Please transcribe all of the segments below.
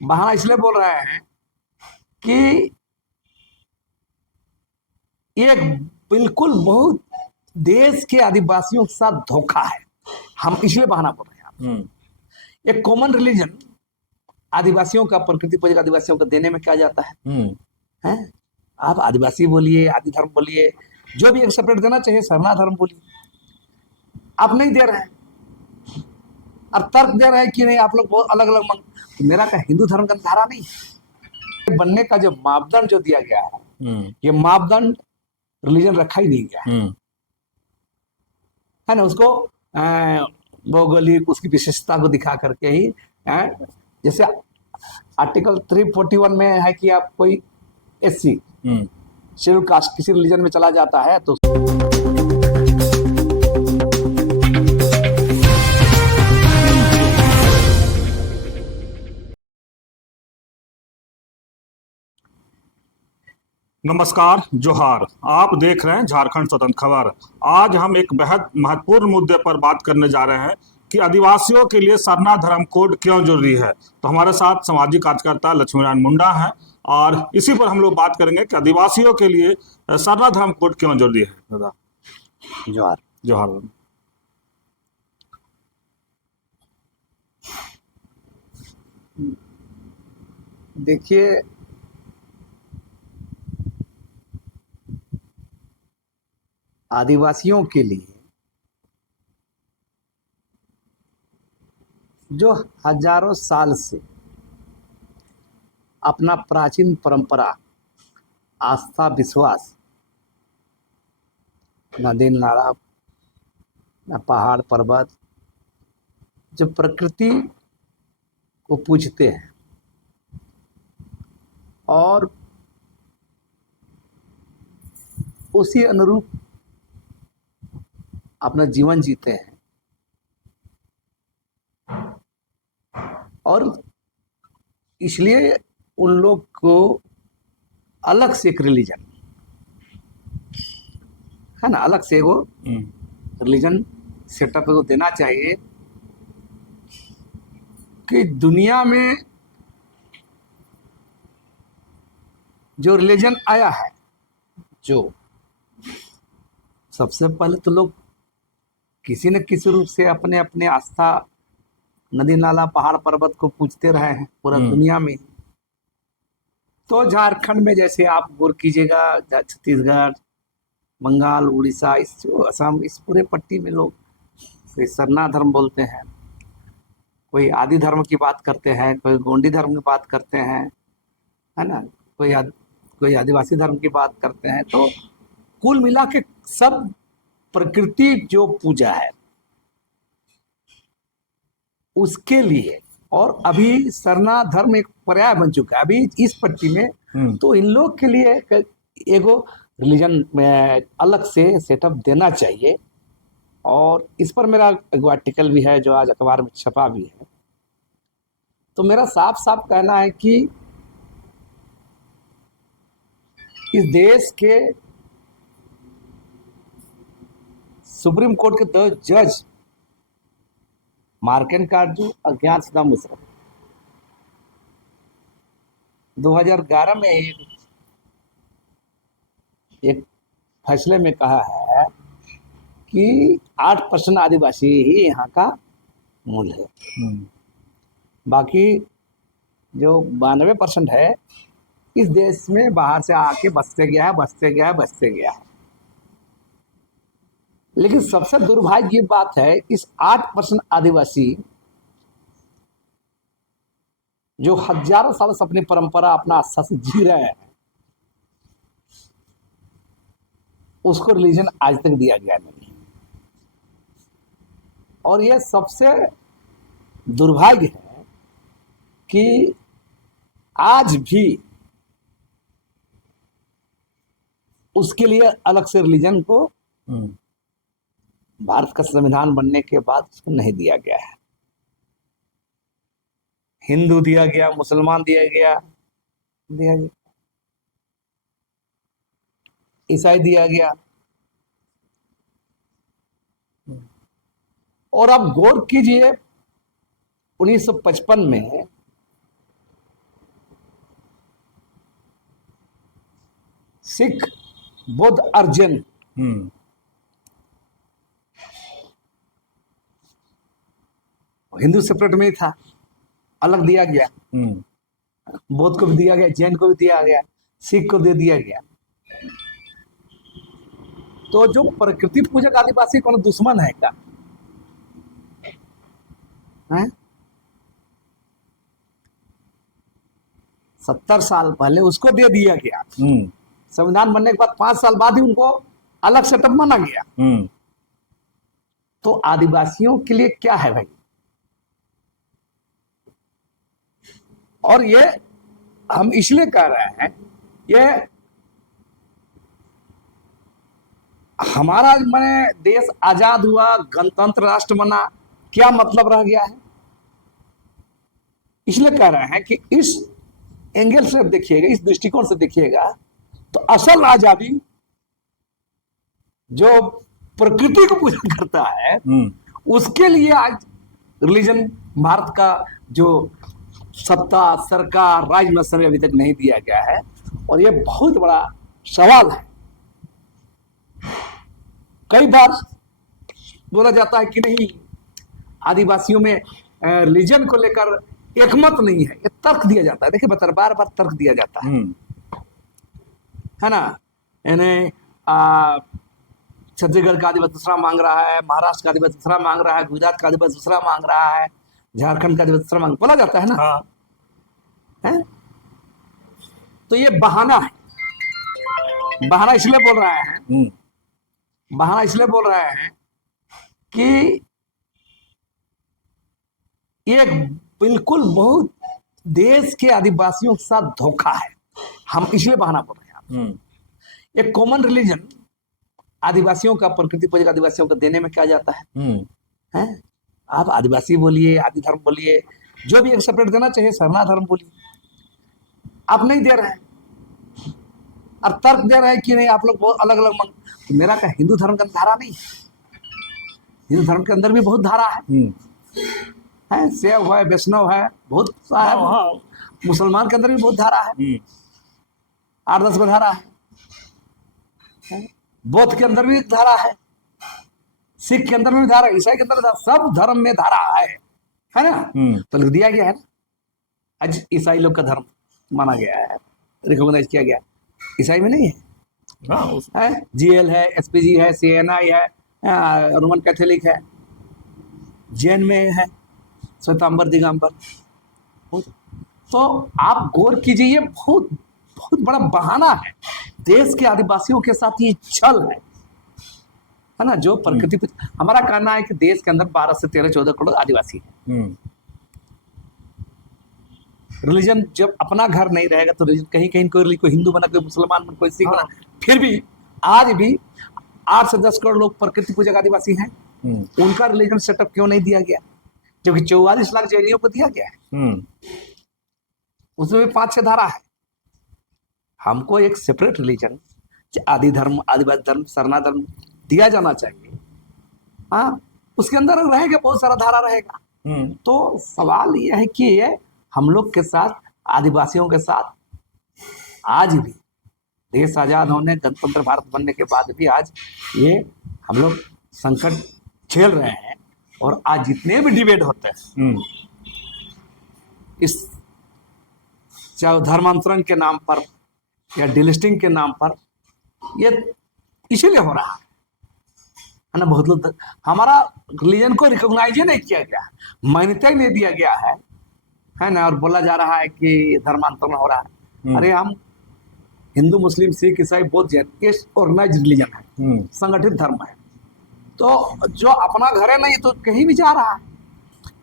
बहाना इसलिए बोल रहे हैं कि ये बिल्कुल बहुत देश के आदिवासियों के साथ धोखा है। हम इसलिए बहाना बोल रहे हैं। एक कॉमन रिलीजन आदिवासियों का, प्रकृति पूजक आदिवासियों को देने में क्या जाता है? आप आदिवासी बोलिए, आदि धर्म बोलिए, जो भी एक सेपरेट देना चाहिए, सरना धर्म बोलिए, आप नहीं दे रहे हैं और तर्क दे रहे हैं कि नहीं आप लोग बहुत अलग अलग तो मेरा क्या हिंदू धर्म का धारा नहीं है? बनने का जो मापदंड जो दिया गया है, ये मापदंड रिलीजन रखा ही नहीं गया है ना। उसको भौगोलिक उसकी विशेषता को दिखा करके ही, जैसे आर्टिकल 341 में है कि आप कोई एससी शेड्यूल कास्ट किसी रिलीजन में चला जाता है तो नमस्कार, जोहार। आप देख रहे हैं झारखंड स्वतंत्र खबर। आज हम एक बेहद महत्वपूर्ण मुद्दे पर बात करने जा रहे हैं कि आदिवासियों के लिए सरना धर्म कोड क्यों जरूरी है। तो हमारे साथ सामाजिक कार्यकर्ता लक्ष्मीनारायण मुंडा हैं और इसी पर हम लोग बात करेंगे कि आदिवासियों के लिए सरना धर्म कोड क्यों जरूरी है। दादा जोहार। जोहार। देखिए, आदिवासियों के लिए जो हजारों साल से अपना प्राचीन परंपरा, आस्था, विश्वास, नदी नाला, पहाड़ पर्वत, जो प्रकृति को पूजते हैं और उसी अनुरूप अपना जीवन जीते हैं, और इसलिए उन लोग को अलग से एक रिलीजन है ना, अलग से वो रिलीजन सेटअप को देना चाहिए कि दुनिया में जो रिलीजन आया है, जो सबसे पहले तो लोग किसी न किसी रूप से अपने अपने आस्था, नदी नाला, पहाड़ पर्वत को पूजते रहे हैं पूरा दुनिया में। तो झारखंड में जैसे आप गौर कीजिएगा, छत्तीसगढ़, बंगाल, उड़ीसा, इस असम, इस पूरे पट्टी में लोग कोई सरना धर्म बोलते हैं, कोई आदि धर्म की बात करते हैं, कोई गोंडी धर्म की बात करते हैं, है ना, कोई आदिवासी धर्म की बात करते हैं। तो कुल मिला के सब प्रकृति जो पूजा है उसके लिए, और अभी सरना धर्म एक पर्याय बन चुका है अभी इस पट्टी में। तो इन लोग के लिए एगो रिलीजन में अलग से सेटअप देना चाहिए, और इस पर मेरा एक आर्टिकल भी है जो आज अखबार में छपा भी है। तो मेरा साफ साफ कहना है कि इस देश के सुप्रीम कोर्ट के 2 जज मार्केन काटजू, अज्ञान सदा मुशरफ, 2011 में एक फैसले में कहा है कि 8% आदिवासी ही यहाँ का मूल है, बाकी जो 92% है इस देश में बाहर से आके बसते गया है। लेकिन सबसे दुर्भाग्य की बात है, इस 8% आदिवासी जो हजारों साल से अपनी परंपरा, अपना आस्था से जी रहे हैं, उसको रिलीजन आज तक दिया गया नहीं। और यह सबसे दुर्भाग्य है कि आज भी उसके लिए अलग से रिलीजन को भारत का संविधान बनने के बाद उसको नहीं दिया गया है। हिंदू दिया गया, मुसलमान दिया गया, ईसाई दिया गया। और आप गौर कीजिए, 1955 में सिख, बौद्ध और जैन हिंदू सेपरेट में ही था, अलग दिया गया। बौद्ध को भी दिया गया, जैन को भी दिया गया, सिख को दे दिया गया। तो जो प्रकृति पूजक आदिवासी कौन दुश्मन है क्या? है? 70 साल पहले उसको दे दिया गया। संविधान बनने के बाद 5 साल बाद ही उनको अलग सेटअप माना गया। तो आदिवासियों के लिए क्या है भाई? और ये हम इसलिए कह रहे हैं, ये हमारा मैंने देश आजाद हुआ, गणतंत्र राष्ट्र बना, क्या मतलब रह गया है? इसलिए कह रहे हैं कि इस एंगल से देखिएगा, इस दृष्टिकोण से देखिएगा, तो असल आजादी जो प्रकृति को पूजन करता है उसके लिए आज रिलीजन भारत का जो सत्ता, सरकार, राजमस्तर में अभी तक नहीं दिया गया है। और ये बहुत बड़ा सवाल है। कई बार बोला जाता है कि नहीं, आदिवासियों में रिलीजन को लेकर एकमत नहीं है, ये तर्क दिया जाता है। देखिए बार बार तर्क दिया जाता है ना। यानी छत्तीसगढ़ का आदिवासी दूसरा मांग रहा है, महाराष्ट्र का आदिवासी दूसरा मांग रहा है, गुजरात का आदिवासी दूसरा मांग रहा है, झारखंड का आदिवासी दूसरा मांग, बोला जाता है ना। है? तो ये बहाना है। बहाना इसलिए बोल रहे हैं, बहाना इसलिए बोल रहे हैं कि ये बिल्कुल बहुत देश के आदिवासियों के साथ धोखा है। हम इसलिए बहाना बोल रहे हैं। एक कॉमन रिलीजन आदिवासियों का, प्रकृति पूजक आदिवासियों को देने में क्या जाता है? आप आदिवासी बोलिए, आदि धर्म बोलिए, जो भी एक सेपरेट देना चाहिए, सरना धर्म बोलिए, आप नहीं दे रहे हैं। और तर्क दे रहे हैं कि नहीं आप लोग बहुत अलग अलग मांग। तो मेरा क्या हिंदू धर्म का धारा नहीं है? हिंदू धर्म के अंदर भी बहुत धारा है, शैव है, वैष्णव है, बहुत है। मुसलमान के अंदर भी बहुत धारा है, 8-10 में धारा है। बौद्ध के अंदर भी धारा है, सिख के अंदर में धारा, ईसाई के अंदर धारा, सब धर्म में धारा है ना। तो लिख दिया गया है ना। आज ईसाई लोग का धर्म माना गया है, रिकॉग्नाइज किया गया, ईसाई में नहीं है। जीएल है, एसपीजी है, सीएनआई है, रोमन कैथोलिक है, जैन में है श्वेतांबर दिगंबर। तो आप गौर कीजिए, ये बहुत बहुत बड़ा बहाना है। देश के आदिवासियों के साथ ये छल है ना। जो प्रकृति, हमारा कहना है कि देश के अंदर 12 से 13-14 करोड़ आदिवासी है। रिलीजन जब अपना घर नहीं रहेगा तो रिलीजन कहीं कहीं कोई हिंदू बना, कोई मुसलमान बना, कोई सिख बना, फिर भी आज भी 8 से 10 करोड़ लोग प्रकृति पूजक आदिवासी हैं। उनका रिलीजन सेटअप क्यों नहीं दिया गया? जबकि 44 लाख जैनियों को दिया गया है, उसमें भी 5-6 धारा है। हमको एक सेपरेट रिलीजन, आदि धर्म, आदिवासी धर्म, सरना धर्म दिया जाना चाहिए। उसके अंदर रहेगा, बहुत सारा धारा रहेगा। तो सवाल यह है कि ये हम लोग के साथ, आदिवासियों के साथ आज भी देश आजाद होने, गणतंत्र भारत बनने के बाद भी आज ये हम लोग संकट झेल रहे हैं। और आज जितने भी डिबेट होते हैं इस चाहे धर्मांतरण के नाम पर या डिलिस्टिंग के नाम पर, ये इसीलिए हो रहा है ना। बहुत लोग, हमारा रिलीजन को रिकॉग्नाइज नहीं किया गया, मान्यता ही नहीं दिया गया है ना। और बोला जा रहा है कि धर्मांतरण हो रहा है। अरे हम हिंदू, मुस्लिम, सिख, ईसाई, बौद्ध, जैन, ये ऑर्गेनाइज रिलीजन है, संगठित धर्म है। तो जो अपना घर है नहीं तो कहीं भी जा रहा है।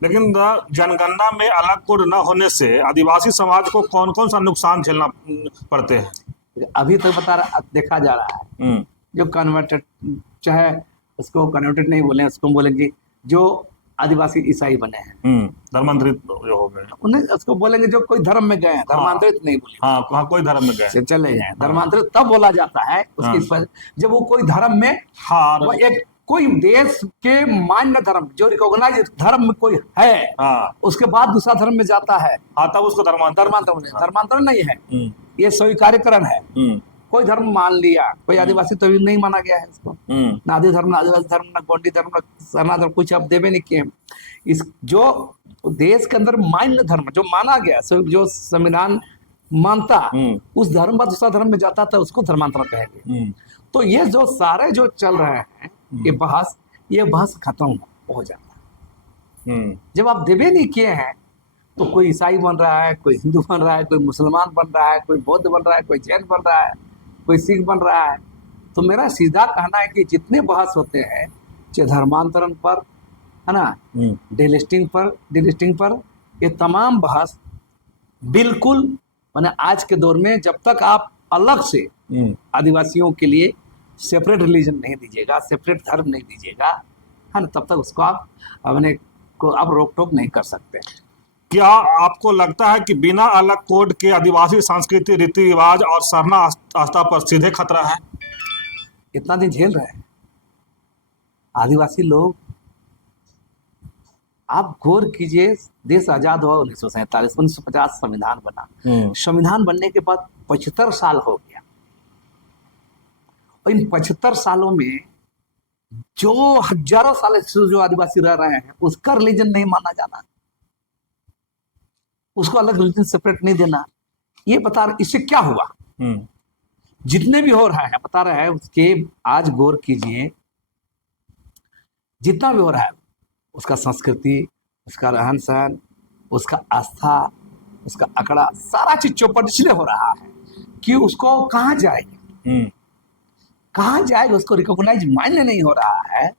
लेकिन जनगणना में अलग कोड न होने से आदिवासी समाज को कौन कौन सा नुकसान झेलना पड़ते हैं? अभी तक देखा जा रहा है, जो कन्वर्टेड, चाहे उसको कन्वर्टेड नहीं बोले, उसको बोलेंगे जो आदिवासी ईसाई बने हैं, धर्मांतरित जो हो गए, उन्हें उसको बोलेंगे जो कोई धर्म में गए हैं, धर्मांतरित नहीं बोले। हाँ, कोई धर्म में गए, चले गए। धर्मांतरित तब बोला जाता है उसकी जब वो कोई धर्म में, वो एक कोई देश के मान्य धर्म जो रिकॉग्नाइज धर्म में कोई है, हाँ उसके बाद दूसरा धर्म में जाता है, हाँ, तब उसको धर्मांतरण नहीं है, ये स्वीकार्यकरण है। कोई धर्म मान लिया, कोई आदिवासी तो नहीं माना गया है इसको, ना आदि धर्म, ना आदिवासी धर्म, ना गोंडी धर्म, ना सरना धर्म, कुछ अब देवे नहीं किए। इस जो देश के अंदर मान्य धर्म जो माना गया, जो संविधान मानता, उस धर्म बाद दूसरा धर्म में जाता था, उसको धर्मांतरण कहेंगे। तो ये जो सारे जो चल रहे हैं ये बहस खत्म हो जाता है। जब आप देवे नहीं किए हैं तो कोई ईसाई बन रहा है, कोई हिंदू बन रहा है, कोई मुसलमान बन रहा है, कोई बौद्ध बन रहा है, कोई जैन बन रहा है, कोई सिख बन रहा है। तो मेरा सीधा कहना है कि जितने बहस होते हैं, चाहे धर्मांतरण पर, है ना, डिलिस्टिंग पर, ये तमाम बहस बिल्कुल माने आज के दौर में जब तक आप अलग से आदिवासियों के लिए सेपरेट रिलीजन नहीं दीजिएगा, सेपरेट धर्म नहीं दीजिएगा, है ना, तब तक उसको आप अपने को आप रोक टोक नहीं कर सकते। क्या आपको लगता है कि बिना अलग कोड के आदिवासी संस्कृति, रीति रिवाज और सरना आस्था पर सीधे खतरा है? इतना दिन झेल रहे हैं आदिवासी लोग। आप गौर कीजिए, देश आजाद हुआ 1947, 1950 संविधान बना। संविधान बनने के बाद 75 साल हो गया, और इन 75 सालों में जो हजारों साल से जो आदिवासी रह रहे हैं, उसका रिलीजन नहीं माना जाना, उसको अलग रिलीजन सेपरेट नहीं देना, ये बता रहे। इससे क्या हुआ? जितने भी हो रहा है बता रहे हैं उसके, आज गौर कीजिए, जितना भी हो रहा है उसका संस्कृति, उसका रहन सहन, उसका आस्था, उसका अकड़ा, सारा चीज चौपट इसलिए हो रहा है कि उसको कहाँ जाएगा, उसको रिकॉग्नाइज मान्य नहीं हो रहा है।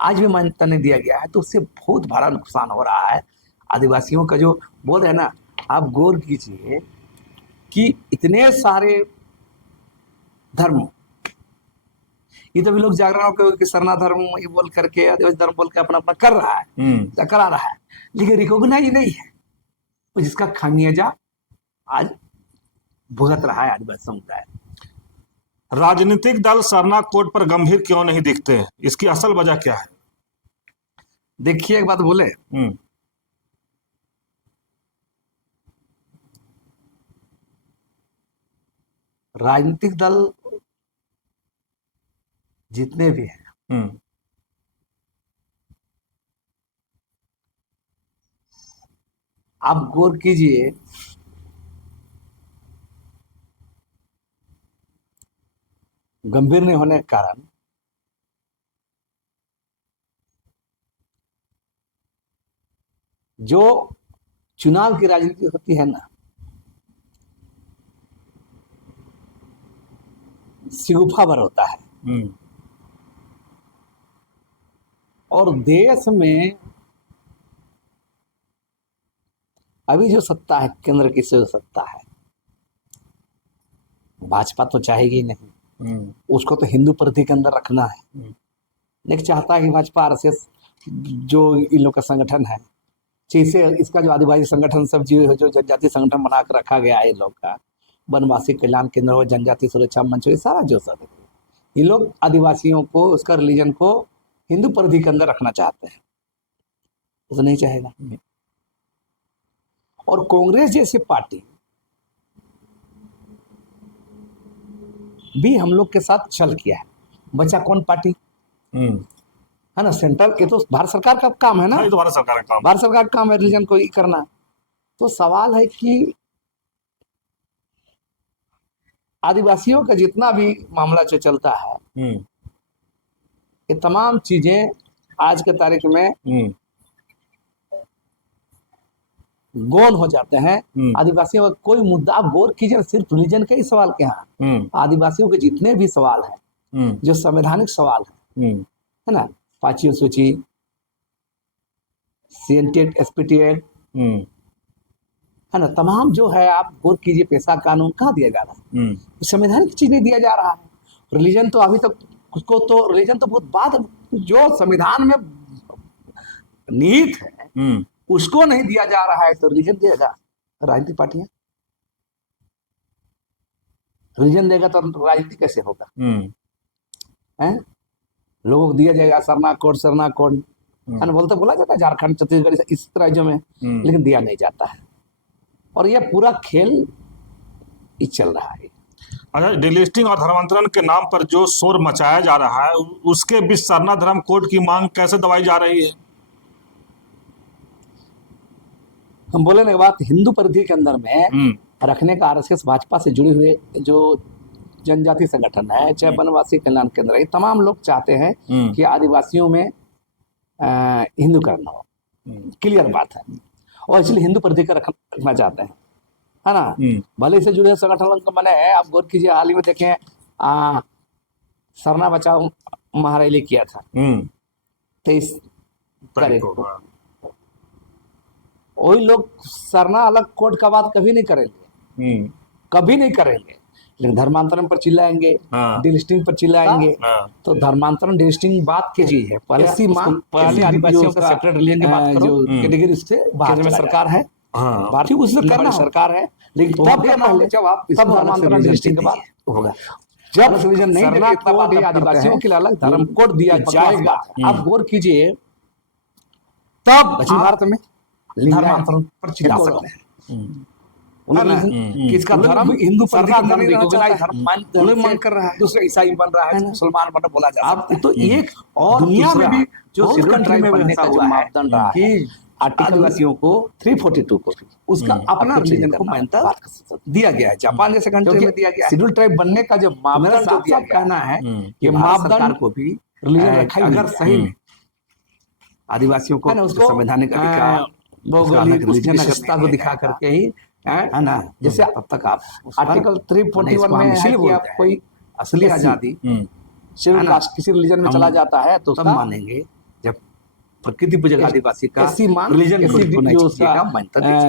आज भी मान्यता नहीं दिया गया है, तो उससे बहुत बड़ा नुकसान हो रहा है आदिवासियों का। जो बोल रहे हैं ना, आप गौर कीजिए कि इतने सारे धर्म, ये तो भी लोग जागरण हो कि सरना धर्म ये बोल करके, आदिवासी धर्म बोल के अपना अपना कर रहा है, करा रहा है, लेकिन रिकॉग्नाइज नहीं है, तो जिसका खामियाजा आज भुगत रहा है आदिवासी समुदाय। राजनीतिक दल सरना कोड पर गंभीर क्यों नहीं दिखते? इसकी असल वजह क्या है? देखिए, एक बात बोले, राजनीतिक दल जितने भी हैं, आप गौर कीजिए, गंभीर नहीं होने के कारण जो चुनाव की राजनीति होती है ना, सिगुफा भर होता है। और देश में अभी जो सत्ता है, केंद्र की जो सत्ता है, भाजपा तो चाहेगी नहीं, उसको तो हिंदू प्रति के अंदर रखना है। लेकिन चाहता है कि भाजपा आरएसएस जो इन लोग का संगठन है, जैसे इसका जो आदिवासी संगठन सब जो जनजाति संगठन बना कर रखा गया है, इन लोग का वनवासी कल्याण केंद्र हो, जनजाति सुरक्षा मंच हो, ये सारा जो सब ये लोग आदिवासियों को, उसका रिलीजन को हिंदू परिधि के अंदर रखना चाहते हैं, उसे नहीं चाहेगा। और कांग्रेस जैसी पार्टी भी हम लोग के साथ छल किया है। बचा कौन पार्टी? है ना, सेंट्रल, ये तो भारत सरकार का काम है ना, ये तो भारत सरकार का काम, भारत सरकार का काम है रिलीजन को ही करना। तो सवाल है कि आदिवासियों का जितना भी मामला जो चलता है, ये तमाम चीजें आज के तारीख में गौन हो जाते हैं। आदिवासियों का कोई मुद्दा, आप गौर कीजिए, सिर्फ रिलीजन के ही सवाल के यहाँ आदिवासियों के जितने भी सवाल हैं, जो संवैधानिक सवाल है ना, 5वीं सूची, CNT एक्ट, SPT एक्ट, है ना, तमाम जो है, आप गौर कीजिए, पेशा कानून कहाँ दिया जा रहा है? संवैधानिक चीज नहीं दिया जा रहा है। रिलीजन तो अभी तक, उसको तो रिलीजन तो बहुत बाद, जो संविधान में निहित है उसको नहीं दिया जा रहा है, तो रिलीजन देगा राजनीतिक पार्टियां? रिलीजन देगा तो राजनीति कैसे होगा? हैं? लोगों को दिया जाएगा सरना कोड, है ना, बोलते बोला जाता है झारखंड छत्तीसगढ़ इस राज्यों में, लेकिन दिया नहीं जाता है। और यह पूरा खेल ही चल रहा है। अच्छा, डिलिस्टिंग और धर्मांतरण के नाम पर जो शोर मचाया जा रहा है, उसके बीच सरना धर्म कोड की मांग कैसे दबाई जा रही है? हम बोले ना बात, हिंदू परिधि के अंदर में रखने का आरएसएस भाजपा से जुड़े हुए जो जनजाति संगठन है, चाहे वनवासी कल्याण केंद्र है, तमाम लोग चाहते हैं कि आदिवासियों में हिंदूकरण हो। क्लियर बात है, और इसलिए हिंदू परिधि का रखना चाहते हैं, है ना। भले से जुड़े संगठन का मैंने है, आप गौर कीजिए, हाल ही में देखें सरना बचाओ महारैली किया था 23 तारीख को। वही लोग सरना अलग कोड का बात कभी नहीं करेंगे, कभी नहीं करेंगे, लेकिन धर्मांतरण पर चिल्लाएंगे, डिलिस्टिंग पर चिल्लाएंगे। तो धर्मांतरण डिलिस्टिंग बात की चीज है, पहले आदिवासियों का सेपरेट रिलीजन की बात करो, जो कैटेगरी उससे केंद्र में सरकार है, भारतीय उससे करना सरकार है, लेकिन तब पहले जब आप तब धर्मांतरण डिलिस्टिंग की बात होगा, जब रिलीजन नहीं देंगे तब आदिवासियों के लिए अलग धर्म कोड दिया जाएगा। आप गौर कीजिए, तब दक्षिण भारत में धर्मांतरण पर चिल्ला सकते हैं। किसका धर्म हिंदू धर्म मान कर रहा है, दूसरा ईसाई बन रहा है, मुसलमान बन बोला जा रहा है। तो एक और दुनिया में भी जो शेड्यूल ट्राइब बनने का जो मापदंड रहा है आदिवासियों को 342 को उसका अपना रिलीजन को मान्यता दिया गया है। जापान जैसे कंट्री में दिया गया। शेड्यूल ट्राइब बनने का जो मापदंड जो दिया गया कहना है कि मापदंड को भी रिलीजन रखा, अगर सही में आदिवासियों को संवैधानिक अधिकार, भौगोलिक विशेषता को दिखा करके ही, है ना, जैसे अब तक आप आर्टिकल 341 में है कि आप कोई असली आजादी शेड्यूल कास्ट किसी रिलीजन में चला जाता है तो तब मानेंगे जब प्रकृति पूजक आदिवासी का रिलीजन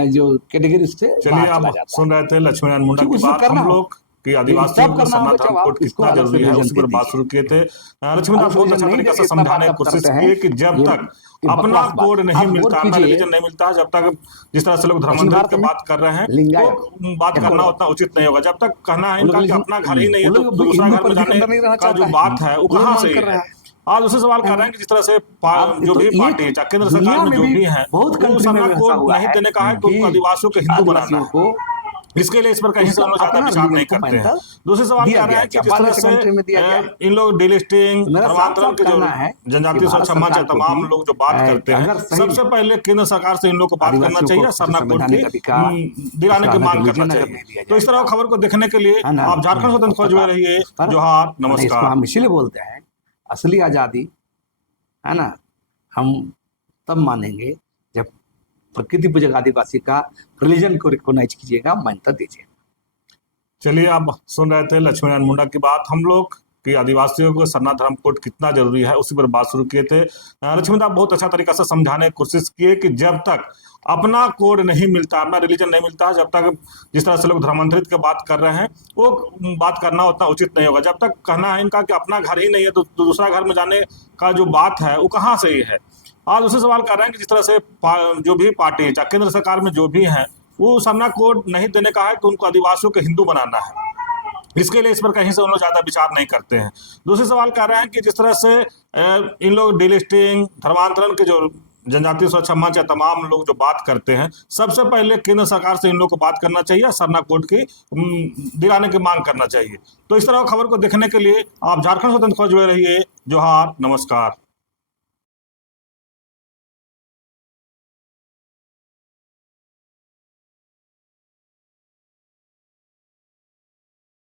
जो कैटेगरी से। चलिए, आप सुन रहे थे लक्ष्मीनारायण मुंडा की बात, हम लोग कि आदिवासियों को सरना धर्म कोड कितना जरूरी है उसी पर बात शुरू किए थे। लक्ष्मीनारायण बहुत अच्छा तरीके से समझाने की कोशिश की कि जब तक अपना कोड नहीं मिलता, अपना रिलीजन नहीं मिलता, जब तक जिस तरह से लोग धर्मांतरण की बात कर रहे हैं तो बात करना उतना उचित नहीं होगा। जब तक कहना है इनका कि अपना घर ही नहीं है तो दूसरा घर में जाने का जो बात है वो कहाँ से है। आज उसे सवाल कर रहे हैं कि जिस तरह से जो भी पार्टी चाहे केंद्र सरकार में जो भी है वो सरना कोड नहीं देने का है तो आदिवासियों को हिंदू बनाना है, इसके लिए इस पर कहीं से हम लोग ज्यादा विचार नहीं करते हैं। दूसरे सवाल क्या रहा है कि जिस तरह से इन लोग डिलिस्टिंग धर्मांतरण के जो जनजातीय सुरक्षा मंच है, तमाम लोग जो बात करते हैं, सबसे पहले केंद्र सरकार से इन लोग को बात करना चाहिए, सरना कोड की दिलाने की मांग करना चाहिए। तो इस तरह खबर को देखने के लिए आप झारखंड स्वतंत्र खोज में रहिए। जोहार, नमस्कार। हम इसीलिए बोलते हैं असली आजादी, है ना, हम तब मानेंगे जब प्रकृति पूजक आदिवासी का रिलीजन को रिकॉग्नाइज कीजिएगा, मान्यता दीजिए। चलिए, आप सुन रहे थे लक्ष्मीनारायण मुंडा की बात, हम लोग कि आदिवासियों को सरना धर्म कोड कितना जरूरी है उसी पर बात शुरू किए थे। लक्ष्मीनारायण बहुत अच्छा तरीका से समझाने की कोशिश किए कि जब तक अपना कोड नहीं मिलता, अपना रिलीजन नहीं मिलता, जब तक जिस तरह से लोग धर्मांतरित की बात कर रहे हैं वो बात करना उतना उचित नहीं होगा। जब तक कहना है इनका कि अपना घर ही नहीं है तो दूसरा घर में जाने का जो बात है वो कहाँ से ही है। आज उसे सवाल कर रहे हैं कि जिस तरह से जो भी पार्टी चाहे केंद्र सरकार में जो भी है वो सरना कोड नहीं देने का है तो उनको आदिवासियों को हिंदू बनाना है, इसके लिए इस पर कहीं से उन लोग ज्यादा विचार नहीं करते हैं। दूसरे सवाल कर रहे हैं कि जिस तरह से इन लोग डिलिस्टिंग धर्मांतरण के जो जनजातीय सुरक्षा मंच है, तमाम लोग जो बात करते हैं, सबसे पहले केंद्र सरकार से इन लोग को बात करना चाहिए, सरना कोड की दिलाने की मांग करना चाहिए। तो इस तरह खबर को देखने के लिए आप झारखंड स्वतंत्र खोज में रहिए। जोहार, नमस्कार।